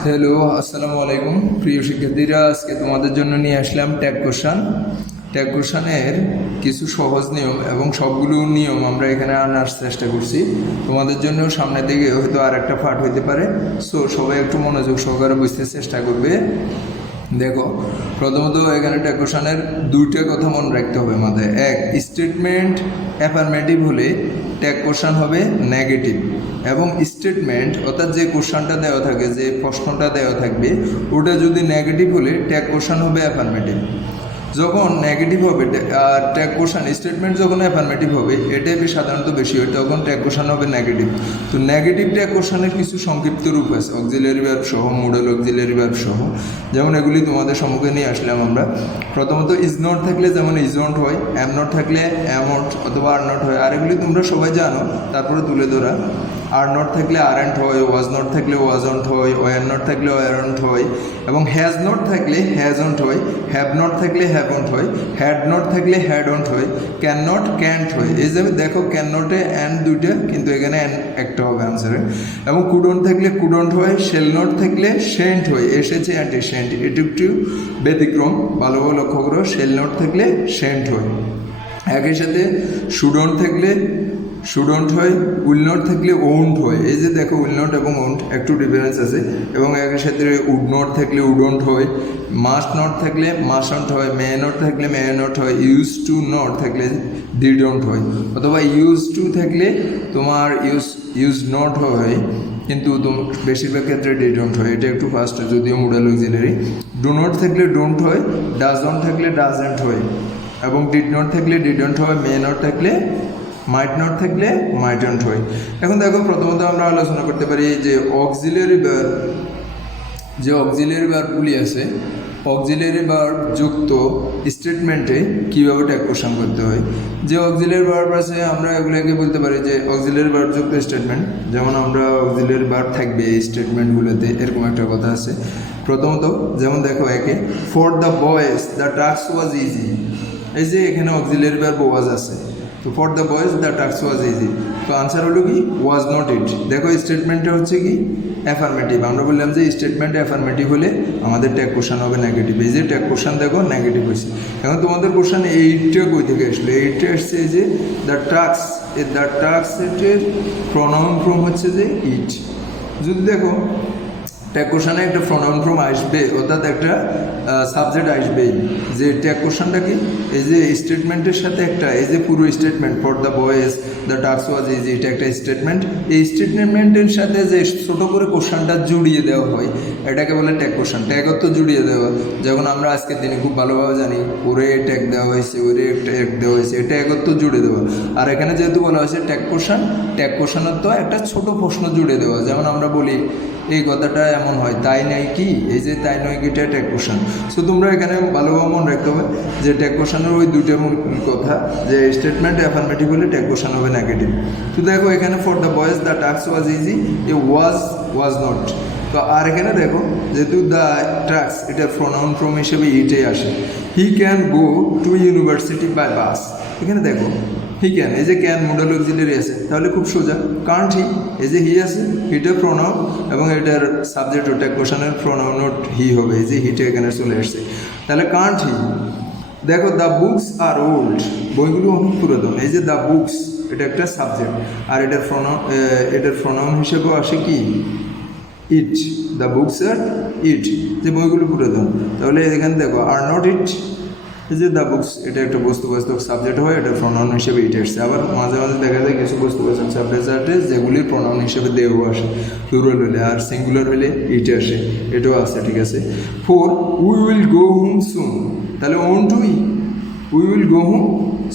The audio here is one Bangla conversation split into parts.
হ্যালো, আসসালামু আলাইকুম প্রিয় শিক্ষার্থীরা। আজকে তোমাদের জন্য নিয়ে আসলাম ট্যাগ কোশ্চান। ট্যাগ কোশ্চানের কিছু সহজ নিয়ম এবং সবগুলো নিয়ম আমরা এখানে আনার চেষ্টা করছি। তোমাদের জন্য সামনের দিকে হয়তো আর একটা পার্ট হইতে পারে। সো সবাই একটু মনোযোগ সহকারে বুঝতে চেষ্টা করবে। দেখো, প্রথমত এখানে ট্যাগ কোশ্চানের দুইটা কথা মনে রাখতে হবে মাথায়। এক, স্টেটমেন্ট অ্যাফার্মেটিভ হলে ট্যাগ কোশ্চান হবে নেগেটিভ, এবং স্টেটমেন্ট অর্থাৎ যে কোশ্চানটা দেওয়া থাকে, যে প্রশ্নটা দেওয়া থাকবে, ওটা যদি নেগেটিভ হলে ট্যাগ কোশ্চান হবে অ্যাফার্মেটিভ। যখন নেগেটিভ হবে ট্যাগ কোশ্চান, স্টেটমেন্ট যখন অ্যাফার্মেটিভ হবে, এটাই সাধারণত বেশি হয়, তখন ট্যাগ কোশ্চান হবে নেগেটিভ। তো নেগেটিভ ট্যাগ কোশ্চানের কিছু সংক্ষিপ্ত রূপ আছে, অক্সিলারি ভার্ব সহ, মোডাল অক্সিলারি ভার্ব সহ। যেমন এগুলি তোমাদের সম্মুখে নিয়ে আসলাম আমরা। প্রথমত ইজ নট থাকলে যেমন ইজন্ট হয়, এম নট থাকলে অ্যামন্ট অথবা আর নট হয়, আর এগুলি তোমরা সবাই জানো, তারপরে তুলে ধরা। আর নট থাকলে আরেন্ট হয়, ওয়াজ নট থাকলে ওয়াজন্ট হয়, ওয়ার নট থাকলে ওয়ারন্ট হয়, এবং হ্যাজ নট থাকলে হ্যাজন্ট হয়, হ্যাভ নট থাকলে হ্যাভন্ট হয়, হ্যাড নট থাকলে হ্যাডন্ট হয়, ক্যান নট ক্যান্ট হয়। এই যে দেখো, ক্যান নটে অ্যান্ড দুইটা, কিন্তু এখানে অ্যান্ড একটা হবে আনসারে। এবং কুডন্ট থাকলে কুডন্ট হয়, শেল নট থাকলে শেন্ট হয়, এসেছে অ্যান্ড এসেন্ট, এটি একটু ব্যতিক্রম, ভালোভাবে লক্ষ্য করো। শেল নট থাকলে শেন্ট হয়। একই সাথে শুডন্ট থাকলে শুডন্ট হয়, উইল নট থাকলে ওন্ট হয়। এই যে দেখো, উইল নট এবং ওন্ট একটু ডিফারেন্স আছে। এবং একের সাথে উড নট থাকলে উডন্ট হয়, মাস্ট নট থাকলে মাস্টন্ট হয়, মে নট থাকলে মে নট হয়, ইউজ টু নট থাকলে ডিডন্ট হয়, অথবা ইউজ টু থাকলে তোমার ইউজ নট হয়, কিন্তু বেশিরভাগ ক্ষেত্রে ডিডন্ট হয়। এটা একটু ফার্স্ট, যদিও মোডাল অক্সিলারি। ডু নট থাকলে ডোন্ট হয়, ডাজ নট থাকলে ডাজন্ট হয়, এবং ডিড নট থাকলে ডিডন্ট হয়, মে নট থাকলে মাইট নট থাকলে মাইটন্ট হয়। এখন দেখো, প্রথমত আমরা আলোচনা করতে পারি যে অক্সিলারি ভার্বগুলি আছে, অক্সিলারি ভার্ব যুক্ত স্টেটমেন্টে কীভাবে ট্যাগ কোশ্চান করতে হয়। যে অক্সিলারি ভার্ব আছে, আমরা এগুলোকে বলতে পারি যে অক্সিলারি ভার্ব যুক্ত স্টেটমেন্ট। যেমন আমরা অক্সিলারি ভার্ব থাকবে এই স্টেটমেন্টগুলোতে, এরকম একটা কথা আছে। প্রথমত যেমন দেখো, একে for the boys the task was easy. এই যে এখানে অক্সিলারি ভার্ব ওয়াজ আছে, তো for the boys the task was easy, তো আনসার হলো কি ওয়াজ নট ইট। দেখো, স্টেটমেন্টটা হচ্ছে কি অ্যাফার্মেটিভ। আমরা বললাম যে স্টেটমেন্ট অ্যাফার্মেটিভ হলে আমাদের ট্যাগ কোশ্চান হবে নেগেটিভ। এই যে ট্যাগ কোশ্চান দেখো নেগেটিভ হয়েছে। এখন তোমাদের কোশ্চান এইটটা কই থেকে আসলো? এইটটা আসছে এই যে দ্য টাস্ক, দ্য টাস্কের প্রনাউন ফর্ম হচ্ছে যে ইট। যদি দেখো, ট্যাগ কোশ্চানে একটা প্রনাউন ফর্ম আসবে, অর্থাৎ একটা সাবজেক্ট আসবেই। যে ট্যাগ কোশ্চানটা কি, এই যে স্টেটমেন্টের সাথে একটা, এই যে পুরো statement for the boys the task was easy, এটা একটা স্টেটমেন্ট। এই স্টেটমেন্টের সাথে যে ছোটো করে কোশ্চানটা জুড়িয়ে দেওয়া হয়, এটাকে বলে ট্যাগ কোশ্চান। ট্যাগও তো জুড়িয়ে দেওয়া, যেমন আমরা আজকের দিনে খুব ভালোভাবে জানি, ওরে ট্যাগ দেওয়া হয়েছে, ওরে ট্যাগ দেওয়া হয়েছে, এটা একত্র জুড়ে দেওয়া। আর এখানে যেহেতু বলা হয়েছে ট্যাগ কোশ্চান, ট্যাগ কোশ্চানের তো একটা ছোট প্রশ্ন জুড়ে দেওয়া। যেমন আমরা বলি এই কথাটা এমন হয়, তাই নয় কি, এই যে তাই নয় কিটা ট্যাগ কোশ্চান। সো তোমরা এখানে ভালোভাবে মনে রাখতে হবে যে ট্যাগ কোশ্চানের ওই দুইটা মূল কথা, যে স্টেটমেন্ট অ্যাফার্মেটিভ হলে ট্যাগ কোশ্চান হবে নেগেটিভ। তো দেখো, এখানে for the boys the task was easy, a was not. তো আর এখানে দেখো, যেহেতু দ্য টাস্ক এটা প্রনাউন ফর্ম হিসেবে ইটেই আসে। He can go to university by bus. এখানে দেখো, হি ক্যান, এই যে ক্যান মোডাল অক্সিলারি আছে, তাহলে খুব সোজা। কারণ হি, এই যে হি আছে, হিটা প্রনাউন, এবং এটার সাবজেক্ট ওটা কোশ্চানের প্রনাউন নোট হি হবে, এই যে হিটা এখানে চলে আসছে, তাহলে কান্ট হি। দেখো, দ্য বুকস আর ওল্ড, বইগুলো অনেক পুরাতন। এই যে দ্য বুকস, এটা একটা সাবজেক্ট, আর এটার প্রনাউন হিসেবেও আসে কি ইট। দ্য বুকস আর ইট, যে বইগুলো পুরাতন। তাহলে এখানে দেখো, আর নট ইট, এই যে দ্য বুকস, এটা একটা বস্তুবাচক সাবজেক্ট হয়, এটা প্রনাউন হিসেবে ইট আসছে। আবার মাঝে মাঝে দেখা যায় কিছু বস্তুবাচক সাবজেক্ট আছে যেগুলির প্রনাউন হিসেবে দেও আসে, প্লুরাল হলে, আর সিঙ্গুলার হলে ইট আসে, এটাও আছে, ঠিক আছে। Four, we will go home soon, তাহলে won't we will go home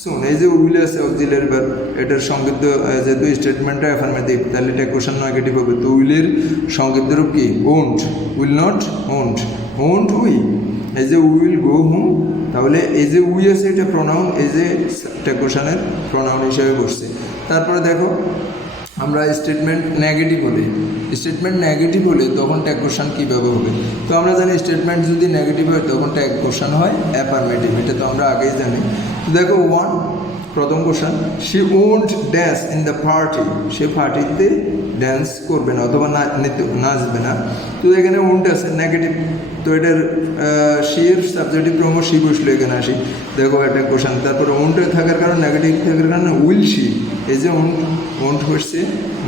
soon, এই যে উইল আছে অক্সিলারি ভার্ব, এটার সংক্ষিপ্ত, যেহেতু স্টেটমেন্টটা অ্যাফার্মেটিভ, তাহলে এটা কোশ্চেন নেগেটিভ হবে। তো উইলের সংক্ষিপ্ত রূপ কি won't, will not won't we, এই যে উইল গো হোম, তাহলে এই যে উই আছে এটা প্রনাউন, এই যে ট্যাগ কোশ্চানের প্রনাউন হিসেবে বসছে। তারপরে দেখো, আমরা স্টেটমেন্ট নেগেটিভ হলে তখন ট্যাগ কোশ্চান কীভাবে হবে। তো আমরা জানি স্টেটমেন্ট যদি নেগেটিভ হয় তখন ট্যাগ কোশ্চান হয় অ্যাফার্মেটিভ, এটা তো আমরা আগেই জানি। তো দেখো, প্রথম question, she won't dance in the party, সে পার্টিতে ড্যান্স করবে না অথবা নাচবে না। তো এখানে উন্ট আছে নেগেটিভ, তো এটার শির সাবজেক্টিভ প্রম শি বসলো, এখানে আসি দেখো একটা কোশ্চেন। তারপরে উন্টে থাকার কারণ নেগেটিভ থাকার কারণে উইল শি, এই যে উন্ট হচ্ছে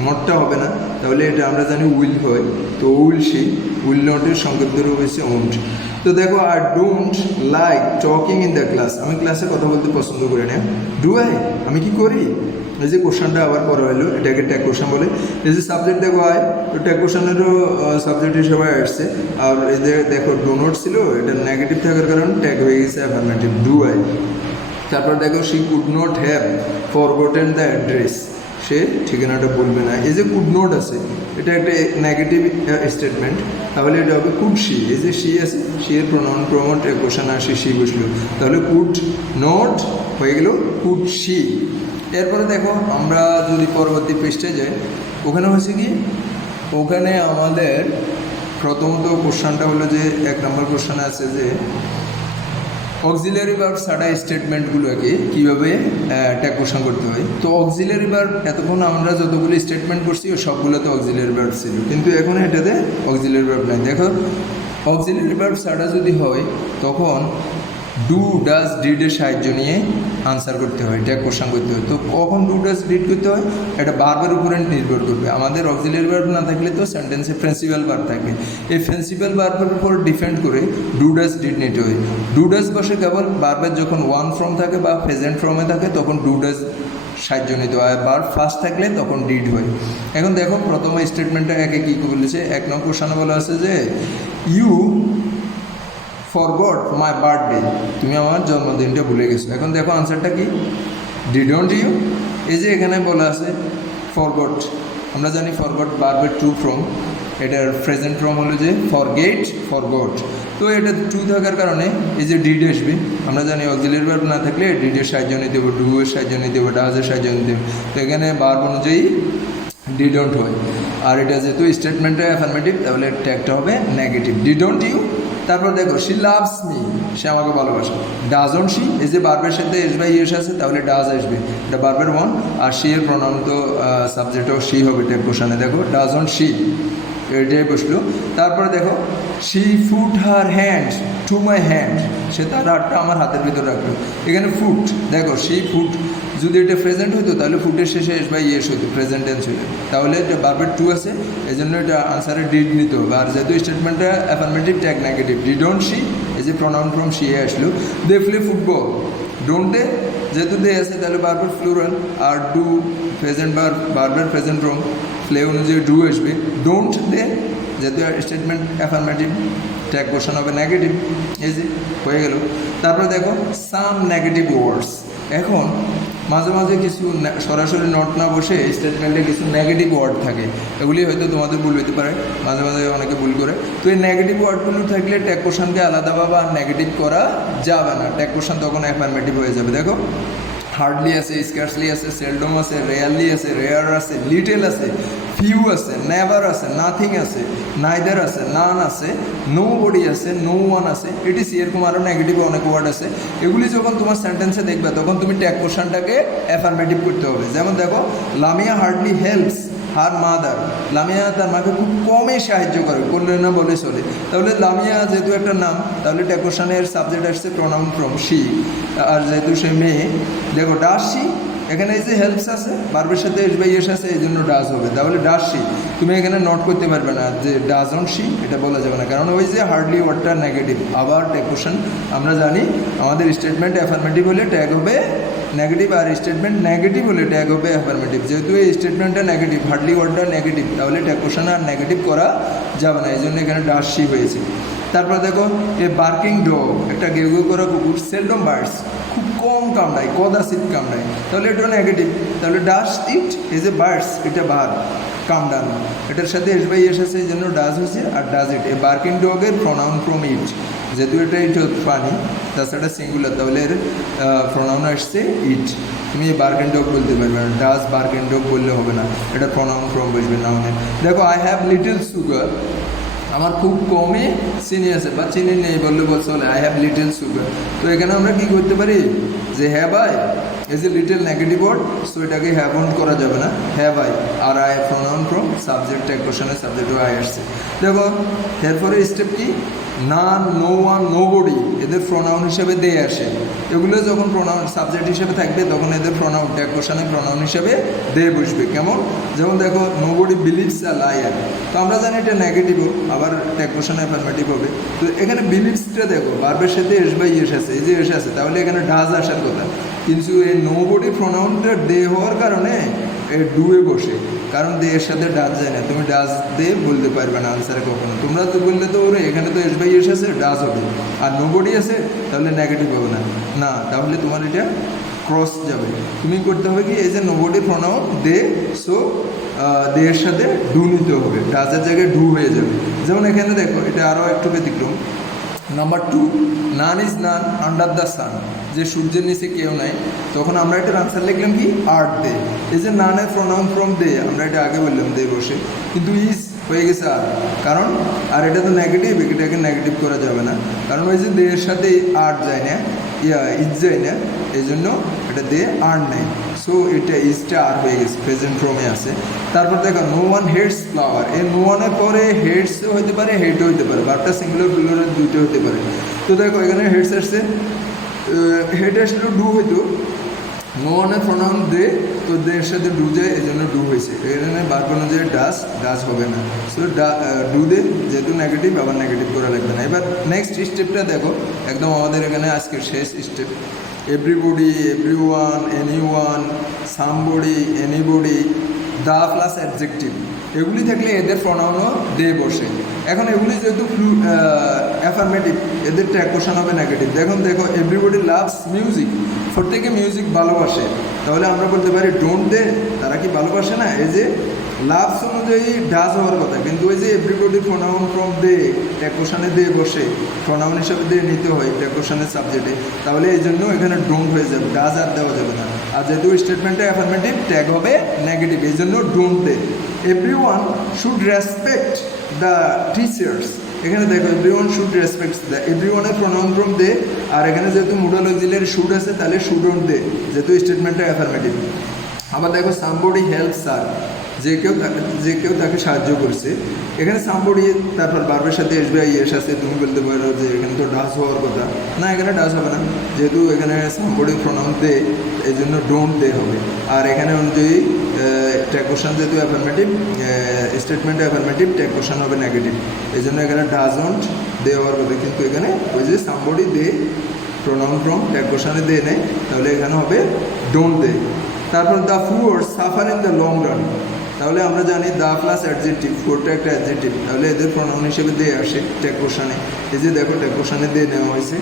নটটা হবে না, তাহলে এটা আমরা জানি উইল হয়, তো উইল শি, উইল নটের সংক্ষিপ্ত রূপ হচ্ছে উন্ট। তো দেখো I don't like talking in the class, আমি ক্লাসে কথা বলতে পছন্দ করি না। ডু আই, আমি কি করি? এই যে কোশ্চেনটা আবার করা হলো, এটাকে ট্যাগ কোশ্চেন বলে। এই যে সাবজেক্ট দেখো আয়, তো ট্যাগ কোশ্চেনেরও সাবজেক্ট হিসেবে আসছে। আর এই যে দেখো ডো নট ছিল, এটা নেগেটিভ থাকার কারণে ট্যাগ হয়ে গেছে অ্যাফার্মেটিভ, ডু আই। তারপর দেখো she could not have forgotten the address, সে ঠিকানাটা বলবে না। এই যে কুড নট আছে, এটা একটা নেগেটিভ স্টেটমেন্ট, তাহলে এটা হবে কুড শি। এই যে শি আছে, শি এর প্রোনাউন প্রমোট কোশ্চেন আসে শি বসলো, তাহলে কুড নট হয়ে গেল কুড শি। এরপরে দেখো আমরা যদি পরবর্তী পৃষ্ঠায় যাই, ওখানে হচ্ছে কি, ওখানে আমাদের প্রথমত কোশ্চেনটা হলো যে 1 নম্বর কোশ্চেন আছে যে অক্সিলারি ভার্ব ছাড়া স্টেটমেন্টগুলোকে কীভাবে ট্যাগ কোশ্চেন করতে হয়। তো অক্সিলারি ভার্ব এতক্ষণ আমরা যতগুলো স্টেটমেন্ট করছি ও সবগুলোতে অক্সিলারি ভার্ব ছিল, কিন্তু এখন এটাতে অক্সিলারি ভার্ব নাই। দেখো অক্সিলারি ভার্ব ছাড়া যদি হয় তখন ডু ডাজ ডিডের সাহায্য নিয়ে আনসার করতে হয়, ট্যাগ কোশ্চেন করতে হয়। তো কখন ডু ডাজ ডিড করতে হয়, এটা ভার্বের উপরে নির্ভর করবে। আমাদের অক্সিলারি ভার্ব না থাকলে তো সেন্টেন্সে প্রিন্সিপাল ভার্ব থাকে, এই প্রিন্সিপাল ভার্বের উপর ডিপেন্ড করে ডু ডাজ ডিড নিতে হয়। ডু ডাজ বসে কেবল ভার্বের যখন ওয়ান ফর্ম থাকে বা প্রেজেন্ট ফর্মে থাকে তখন ডু ডাজ সাহায্য নিতে হয়, ভার্ব ফার্স্ট থাকলে তখন ডিড হয়। এখন দেখো প্রথম স্টেটমেন্টটা একে কী বলেছে, 1 নম্বর কোশ্চেনে বলা আছে যে ইউ ফরগট মাই বার্থডে, তুমি আমার জন্মদিনটা ভুলে গেছো। এখন দেখো আনসারটা কি, ডিডন্ট ইউ। এই যে এখানে বলা আছে ফরগট, আমরা জানি ফরগট ভার্বের টু ফর্ম, এটার প্রেজেন্ট ফর্ম হলো যে ফরগেট, ফরগট। তো এটা টু থাকার কারণে এই যে ডিড আসবে, আমরা জানি অক্সিলারি ভার্ব না থাকলে ডিডের সাহায্য নিতে হবে, ডু এর সাহায্য নিতে হবে, ডাজের সাহায্য নিতে হবে। তো এখানে ভার্ব অনুযায়ী ডিডন্ট হয়, আর এটা যেহেতু স্টেটমেন্টটা অ্যাফার্মেটিভ তাহলে ট্যাগটা হবে নেগেটিভ, ডিডন্ট ইউ। তারপর দেখো শি লাভস মি, সে আমাকে ভালোবাসে। ডাজন্ট শি, এই যে ভার্বের সাথে এস বাই এস আছে তাহলে ডাজ আসবে, এটা ভার্বের ওয়ান, আর শি এর প্রোনাউন তো সাবজেক্টও শি হবে ট্যাগ কোশ্চেনে। দেখো ডাজন্ট শি, এটাই বসলো। তারপরে দেখো she put her hand to my hand, সে তার হাতটা আমার হাতের ভিতরে রাখলো। এখানে ফুট, দেখো শি ফুট, যদি এটা প্রেজেন্ট হতো তাহলে ফুটের শেষে এস বাই ইয়েস হতো, প্রেজেন্ট টেন্স হতো, তাহলে এটা ভার্বের টু আছে, এই জন্য এটা আনসারে ডিড নিত হবে। আর যেহেতু স্টেটমেন্টটা affirmative tag negative, didn't she, এই যে প্রোনাউন ফ্রম শি আসলো। They play football, don't they, যেহেতু দে আছে তাহলে ভার্বের প্লুরাল, আর ডু প্রেজেন্ট ভার্বের প্রেজেন্ট ফর্ম, প্লে অনুযায়ী ডু আসবে। ডোন্ট দে, যেহেতু স্টেটমেন্ট অ্যাফার্মেটিভ ট্যাগ কোশ্চেন হবে নেগেটিভ, এই যে হয়ে গেল। তারপরে দেখো সাম নেগেটিভ ওয়ার্ডস, এখন মাঝে মাঝে কিছু সরাসরি নট না বসে স্টেটমেন্টে কিছু নেগেটিভ ওয়ার্ড থাকে, এগুলি হয়তো তোমাদের ভুল হতে পারে, মাঝে মাঝে অনেকে ভুল করে। তো এই নেগেটিভ ওয়ার্ডগুলো থাকলে ট্যাগ কোশ্চেনকে আলাদাভাবে আর নেগেটিভ করা যাবে না, ট্যাগ কোশ্চেন তখন অ্যাফার্মেটিভ হয়ে যাবে। দেখো হার্ডলি আছে, স্কার্সলি আছে, সেলডম আছে, রেয়ারলি আছে, রেয়ার আছে, লিটেল আছে, ফিউ আছে, নেভার আছে, নাথিং আছে, নাইদার আছে, নান আছে, নো বডি আছে, নো ওয়ান আছে, এটিসি, এরকম আরও নেগেটিভ অনেক ওয়ার্ড আছে। এগুলি যখন তোমার সেন্টেন্সে দেখবে তখন তুমি ট্যাগ কোশ্চেনটাকে অ্যাফার্মেটিভ করতে হবে। যেমন দেখো Lamia hardly helps her mother, Lamia তার মাকে খুব কমই সাহায্য করে, করলে না বলে চলে। তাহলে লামিয়া যেহেতু একটা নাম, তাহলে ট্যাগ কোশ্চেনের সাবজেক্ট আসছে প্রোনাউন ফ্রম শি, আর যেহেতু সে মেয়ে, দেখো ডাজ শি, এখানে এই যে হেল্পস আছে ভার্বের সাথে এস বাই এস আছে, এই জন্য ডাজ হবে। তাহলে ডাজ শি, তুমি এখানে নোট করতে পারবে না যে ডাজন্ট শি, এটা বলা যাবে না, কারণ ওই যে হার্ডলি ওয়ার্ডটা নেগেটিভ। আবার ট্যাগ কোশ্চেন আমরা জানি আমাদের স্টেটমেন্ট অ্যাফার্মেটিভ হলে ট্যাগ হবে নেগেটিভ, আর স্টেটমেন্ট নেগেটিভ হলে ট্যাগ হবে অ্যাফার্মেটিভ। যেহেতু এই স্টেটমেন্টটা নেগেটিভ, হার্ডলি ওয়ার্ডটা নেগেটিভ, তাহলে ট্যাগ কোশ্চেন আর নেগেটিভ করা যাবে না, এই জন্য এখানে ডাজ শি হয়েছে। তারপর দেখো এ বার্কিং ডগ, একটা গেউ গেউ করা কুকুর, সেলডম বার্ডস, খুব কম কামড়ায়, কদাচিৎ কামড়ায়, তাহলে এটা নেগেটিভ। তাহলে ডাজ ইট, এই যে বার্ডস, এটা ভার্ব কামড়ানো, এটার সাথে এস বাই এস আছে, এই জন্য ডাজ হয়েছে, আর ডাজ ইট। এ বার্কিং ডগের প্রোনাউন ফ্রম ইট, যেহেতু এটা ইট প্রাণী, তাছাড়া সিঙ্গুলার, তাহলে এর প্রোনাউন আসছে ইট। তুমি এই বার্কিং ডগ বলতে পারবে না, ডাজ বার্কিং ডগ বললে হবে না, এটা প্রোনাউন ফ্রম বসবে নাউনের। দেখো আই হ্যাভ লিটল সুগার, আমার খুব কমই চিনি আছে বা চিনি নেই বললে বলছে বলে আই হ্যাভ লিটল সুগার। তো এখানে আমরা কি করতে পারি যে have I as a little negative word, so এটাকে হ্যাভ অন করা যাবে না, হ্যাভ আই আর আই প্রোনাউন ফ্রম সাবজেক্ট, এক কোশ্চেনের সাবজেক্টও আই আসছে। দেখো এরপরে স্টেপ কি, না, নো ওয়ান, নো বডি এদের প্রোনাউন হিসেবে দে আসে। এগুলো যখন প্রোনাউন সাবজেক্ট হিসেবে থাকবে তখন এদের প্রোনাউন ট্যাগ কোশ্চেনে প্রোনাউন হিসেবে দে বসবে। কেমন, যেমন দেখো nobody believes a liar, তো আমরা জানি এটা নেগেটিভও, আবার ট্যাগ কোশ্চেনে অ্যাফার্মেটিভ হবে। তো এখানে বিলিভসটা দেখো ভার্বের সাথে এস বা ইয়েস আছে, এই যে এস আছে, তাহলে এখানে ডাজ আসার কথা, কিন্তু এই নো বডি প্রোনাউনটা দে হওয়ার কারণে ডুয়ে বসে, কারণ দে এর সাথে ডাজ যায় না, তুমি ডাজ দে বলতে পারবে না আনসারে কখনো। তোমরা তো বললে তো ওরে এখানে তো এস বাই এস আছে, ডাজ হবে, আর নো বডি আছে তাহলে নেগেটিভ হবে না, না তাহলে তোমার এটা ক্রস যাবে। তুমি করতে হবে কি, এই যে nobody pronoun they, so they এর সাথে ডু নিতে হবে, ডাজের জায়গায় ডু হয়ে যাবে। যেমন এখানে দেখো এটা আরও একটু ব্যতিক্রম। Number 2, naan is none under the sun, যে সূর্যের নিচে কেউ নাই, তখন আমরা এটার আনসার লিখলাম কি আর দে। এই যে নানের প্রোনাউন ফ্রম দে, আমরা এটা আগে বললাম দে বসে, কিন্তু ইজ হয়ে গেছে আর, কারণ আর এটা তো নেগেটিভ, এটাকে নেগেটিভ করা যাবে না, কারণ ওই যে দে এর সাথে আর যায় না, ইজ যায় না, এই জন্য এটা দে আর নেই, সো এটা ইজটা আর হয়ে গেছে, প্রেজেন্ট ফর্মে আছে। তারপর দেখো নো ওয়ান হেটস ফ্লাওয়ার, এই নো ওয়ানের পরে হেটসও হতে পারে হেটও হতে পারে, বারটা সিঙ্গুলার প্লুরাল দুইটা হতে পারে। তো দেখো এখানে হেটস আসছে, হেড আসলে ডু হইতো, নো ওয়ানের প্রোনাউন দে, তো দে এর সাথে ডু যায়, এই জন্য ডু হয়েছে। এখানে বার্ব অনুযায়ী ডাজ হবে না, সো ডু দে, যেহেতু নেগেটিভ আবার নেগেটিভ করা লাগবে না। এবার নেক্সট স্টেপটা দেখো, একদম আমাদের এখানে আজকের শেষ step, everybody, everyone, anyone, somebody, anybody, the plus adjective, এগুলি থাকলে এদের প্রোনাউনও দে বসে। এখন এগুলি যেহেতু অ্যাফার্মেটিভ, এদের ট্যাগ কোশ্চেন হবে নেগেটিভ। দেখো এভরিবডি লাভস মিউজিক, প্রত্যেকে মিউজিক ভালোবাসে, তাহলে আমরা বলতে পারি ডোন্ট দে, তারা কি ভালোবাসে না? এই যে লাভস অনুযায়ী ডাজ হওয়ার কথা, কিন্তু ওই যে everybody pronoun from they, tag কোশ্চেনে দে বসে, প্রোনাউন হিসাবে দে নিতে হয় ট্যাগ কোশ্চেনের সাবজেক্টে, তাহলে এই জন্য এখানে ডোন্ট হয়ে যাবে, ডাজ আর দেওয়া যাবে না। আর যেহেতু স্টেটমেন্টটা অ্যাফার্মেটিভ, ট্যাগ হবে নেগেটিভ, এই জন্য don't they. Everyone should respect the teachers, এখানে দেখো এভরিওয়ান শুড রেসপেক্ট দ্য, এভরিওয়ানের প্রোনাউন ফ্রম দে, আর এখানে যেহেতু মোডাল অক্সিলারি শুড আছে তাহলে শুডন্ট দে, যেহেতু স্টেটমেন্টটা অ্যাফার্মেটিভ। আবার দেখো সামবডি হেল্পস আর, যে কেউ তাকে সাহায্য করছে, এখানে সামবডি তারপর বার্বের সাথে এস বাই এস আছে, তুমি বলতে পারো যে এখানে তো ডাস হওয়ার কথা, না এখানে ডাস হবে না, যেহেতু এখানে সামবডি প্রোনাউন দে, এই জন্য ডোন্ট দে হবে। আর এখানে অনুযায়ী ট্যাগ কোশ্চেন যেহেতু affirmative, statement affirmative, tag question হবে নেগেটিভ, এই জন্য এখানে ডাজন্ট দে হওয়ার কথা, কিন্তু এখানে ওই যে somebody they pronoun from tag কোশ্চেনে দে নেই, তাহলে এখানে হবে ডোন্ট দে। তারপর the poor suffer in the long run, তাহলে আমরা জানি দ্য প্লাস অ্যাডজেক্টিভ, পুয়ারটা একটা অ্যাডজেক্টিভ, তাহলে এদের প্রোনাউন হিসেবে দে আসে ট্যাগ কোশ্চেনে, এই যে দেখো ট্যাগ কোশ্চেনে দে নেওয়া হয়েছে,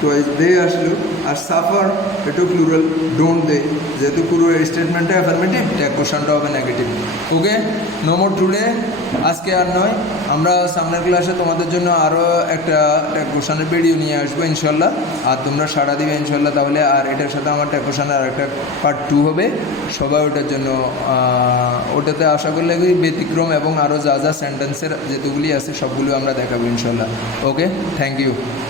তো দে আসলো। আর সাফার এটাও প্লুরাল, ডোন্ট দে, যেহেতু পুরো স্টেটমেন্টটা অ্যাফার্মেটিভ, ট্যাগ কোশ্চেনটা হবে নেগেটিভ। ওকে, নো মোর টুডে, আজকে আর নয়, আমরা সামনের ক্লাসে তোমাদের জন্য আরও একটা ট্যাগ কোশ্চেনের ভিডিও নিয়ে আসবো ইনশাল্লাহ, আর তোমরা সাড়া দিবে ইনশাল্লাহ তাহলে। আর এটার সাথে আমার ট্যাগ কোশ্চেনের আর একটা পার্ট 2 হবে, সবাই ওটার জন্য ওটাতে আশা করলে ব্যতিক্রম এবং আরও যা যা সেন্টেন্সের যেগুলি আছে সবগুলো আমরা দেখাবো ইনশাল্লাহ। ওকে, থ্যাংক ইউ।